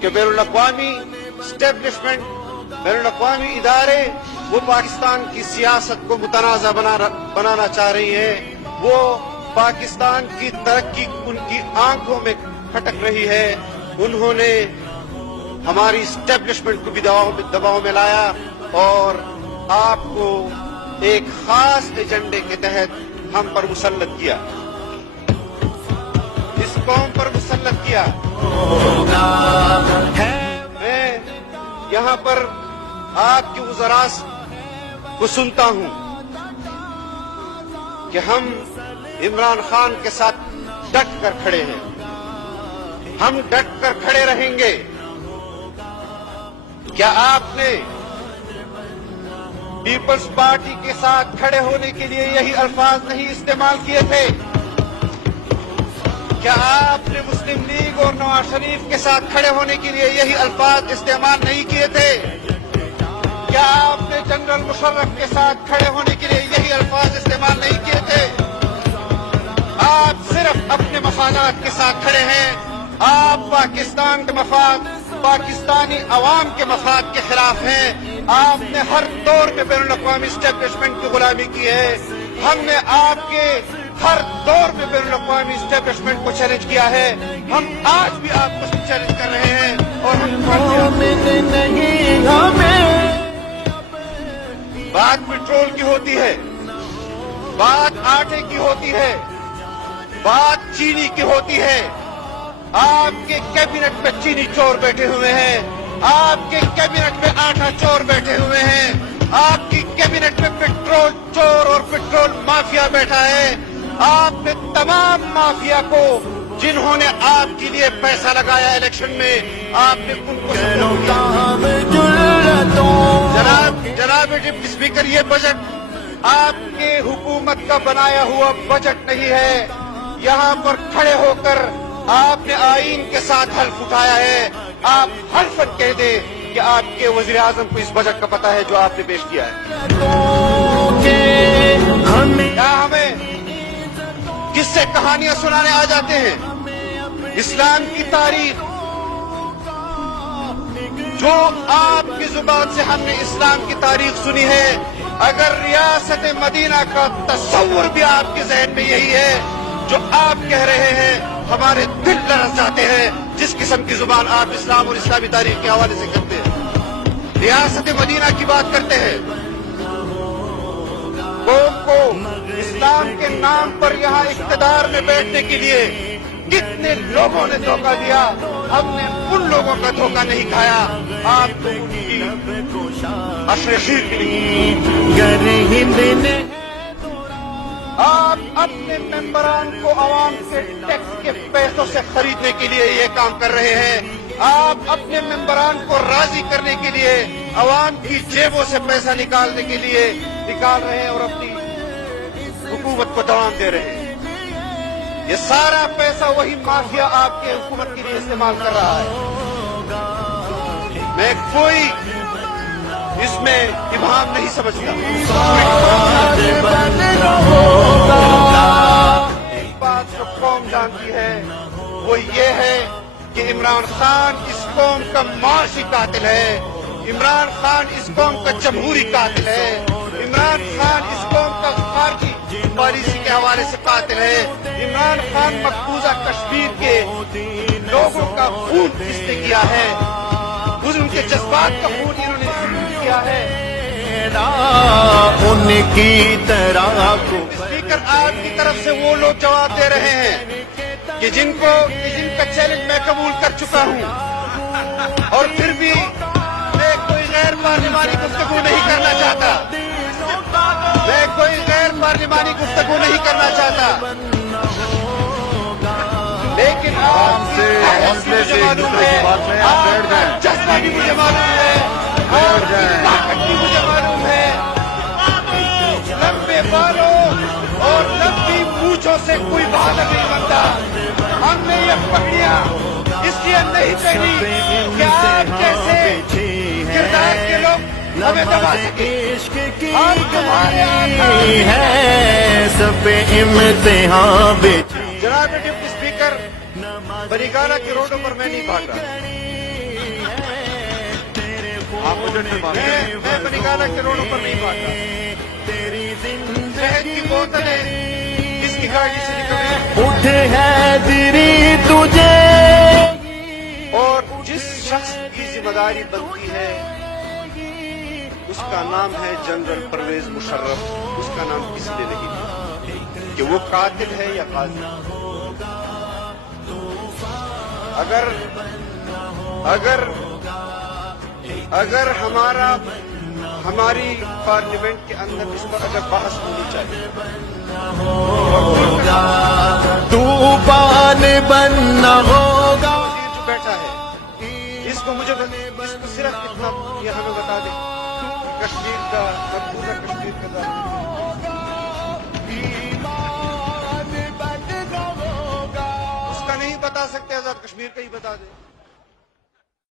کہ بین الاقوامی اسٹیبلشمنٹ، بین الاقوامی ادارے وہ پاکستان کی سیاست کو متنازع بنانا چاہ رہی ہیں، وہ پاکستان کی ترقی ان کی آنکھوں میں کھٹک رہی ہے۔ انہوں نے ہماری اسٹیبلشمنٹ کو بھی دباؤ میں لایا اور آپ کو ایک خاص ایجنڈے کے تحت ہم پر مسلط کیا، اس قوم پر مسلط کیا۔ میں یہاں پر آپ کے وزراء کو سنتا ہوں کہ ہم عمران خان کے ساتھ ڈٹ کر کھڑے ہیں، ہم ڈٹ کر کھڑے رہیں گے۔ کیا آپ نے پیپلز پارٹی کے ساتھ کھڑے ہونے کے لیے یہی الفاظ نہیں استعمال کیے تھے؟ کیا آپ نے مسلم لیگ اور نواز شریف کے ساتھ کھڑے ہونے کے لیے یہی الفاظ استعمال نہیں کیے تھے؟ کیا آپ نے جنرل مشرف کے ساتھ کھڑے ہونے کے لیے یہی الفاظ استعمال نہیں کیے تھے؟ آپ صرف اپنے مفادات کے ساتھ کھڑے ہیں، آپ پاکستان کے مفاد، پاکستانی عوام کے مفاد کے خلاف ہیں۔ آپ نے ہر دور میں بین الاقوامی اسٹیبلشمنٹ کی غلامی کی ہے، ہم نے آپ کے ہر دور میں بین الاقوامی اسٹیبلشمنٹ کو چیلنج کیا ہے، ہم آج بھی آپ کو چیلنج کر رہے ہیں اور بات پیٹرول کی ہوتی ہے، بات آٹے کی ہوتی ہے، بات چینی کی ہوتی ہے۔ آپ کے کیبنٹ میں چینی چور بیٹھے ہوئے ہیں، آپ کے کیبنٹ میں آٹا چور بیٹھے ہوئے ہیں، آپ کی کیبنٹ میں پٹرول چور اور پٹرول مافیا بیٹھا ہے۔ آپ نے تمام مافیا کو جنہوں نے آپ کے لیے پیسہ لگایا الیکشن میں، آپ نے ان کو جناب ڈپٹی اسپیکر، یہ بجٹ آپ کے حکومت کا بنایا ہوا بجٹ نہیں ہے۔ یہاں پر کھڑے ہو کر آپ نے آئین کے ساتھ حلف اٹھایا ہے، آپ حلفاً کہہ دیں کہ آپ کے وزیر اعظم کو اس بجٹ کا پتہ ہے جو آپ نے پیش کیا ہے۔ کیا ہمیں کس سے کہانیاں سنانے آ جاتے ہیں؟ اسلام کی تاریخ جو آپ کی زبان سے ہم نے اسلام کی تاریخ سنی ہے، اگر ریاست مدینہ کا تصور بھی آپ کے ذہن میں یہی ہے جو آپ کہہ رہے ہیں، ہمارے دل لرز جاتے ہیں جس قسم کی زبان آپ اسلام اور اسلامی تاریخ کے حوالے سے کرتے ہیں۔ ریاست مدینہ کی بات کرتے ہیں، قوم کو اسلام کے نام پر یہاں اقتدار میں بیٹھنے کے لیے کتنے لوگوں نے دھوکہ دیا، ہم نے ان لوگوں کا دھوکہ نہیں کھایا، آپ کو ان کی اشرشیر ملی۔ آپ اپنے ممبران کو عوام کے ٹیکس کے پیسوں سے خریدنے کے لیے یہ کام کر رہے ہیں، آپ اپنے ممبران کو راضی کرنے کے لیے عوام کی جیبوں سے پیسہ نکالنے کے لیے نکال رہے ہیں اور اپنی حکومت کو دوام دے رہے ہیں۔ یہ سارا پیسہ وہی مافیا آپ کے حکومت کے لیے استعمال کر رہا ہے۔ میں کوئی اس میں ابہام نہیں سمجھتا۔ ایک بات جو قوم جانتی ہے وہ یہ ہے کہ عمران خان اس قوم کا معاشی قاتل ہے، عمران خان اس قوم کا جمہوری قاتل ہے، عمران خان اس قوم کا خارجی پالیسی کے حوالے سے قاتل ہے، عمران خان مقبوضہ کشمیر کے لوگوں کا خون اس نے کیا ہے، ان کے جذبات کا خون انہوں نے کیا ہے۔ ان کی طرح کو اسپیکر آپ کی طرف سے وہ لوگ جواب دے رہے ہیں کہ جن کا چیلنج میں قبول کر چکا ہوں، اور پھر بھی میں کوئی غیر پارلیمانی گفتگو نہیں کرنا چاہتا، میں کوئی غیر پارلیمانی گفتگو نہیں کرنا چاہتا، لیکن آپ کی مجھے معلوم ہے، آپ کا جذبہ بھی مجھے معلوم ہے، آپ کی طاقت بھی مجھے معلوم ہے۔ لمبے بالوں اور لمبی مونچھوں سے کوئی بہادر نہیں بنتا۔ ہم نے یہ پگڑیاں اس لیے نہیں پہنی کہ آپ جیسے کردار کے لوگ ہمیں دبا سکیں۔ ہم تمہارے ہے سب امتحان جناب ڈپٹی اسپیکر، بریگانہ کے روڈوں پر میں نہیں بھاگ رہا، آپ مجھے نہیں مانتے میں بنگالہ کے روڈوں پر نہیں بانٹا تیری شہد کی بوتلیں اس کی گاڑی سے نکل رہی اٹھ ہے دری تجھے اور جس شخص کی ذمہ داری بنتی ہے اس کا نام ہے جنرل پرویز مشرف. اس کا نام کس لیے نہیں کہ وہ قاتل ہے یا قاضی. اگر ہماری پارلیمنٹ کے اندر اس پر اگر بحث ہونی چاہیے طوفان بننا ہوگا. وزیر جو بیٹھا ہے اس کو صرف اتنا یہ ہمیں بتا دیں کشمیر کا مقبوضہ کشمیر کا اس کا نہیں بتا سکتے آزاد کشمیر کا ہی بتا دیں.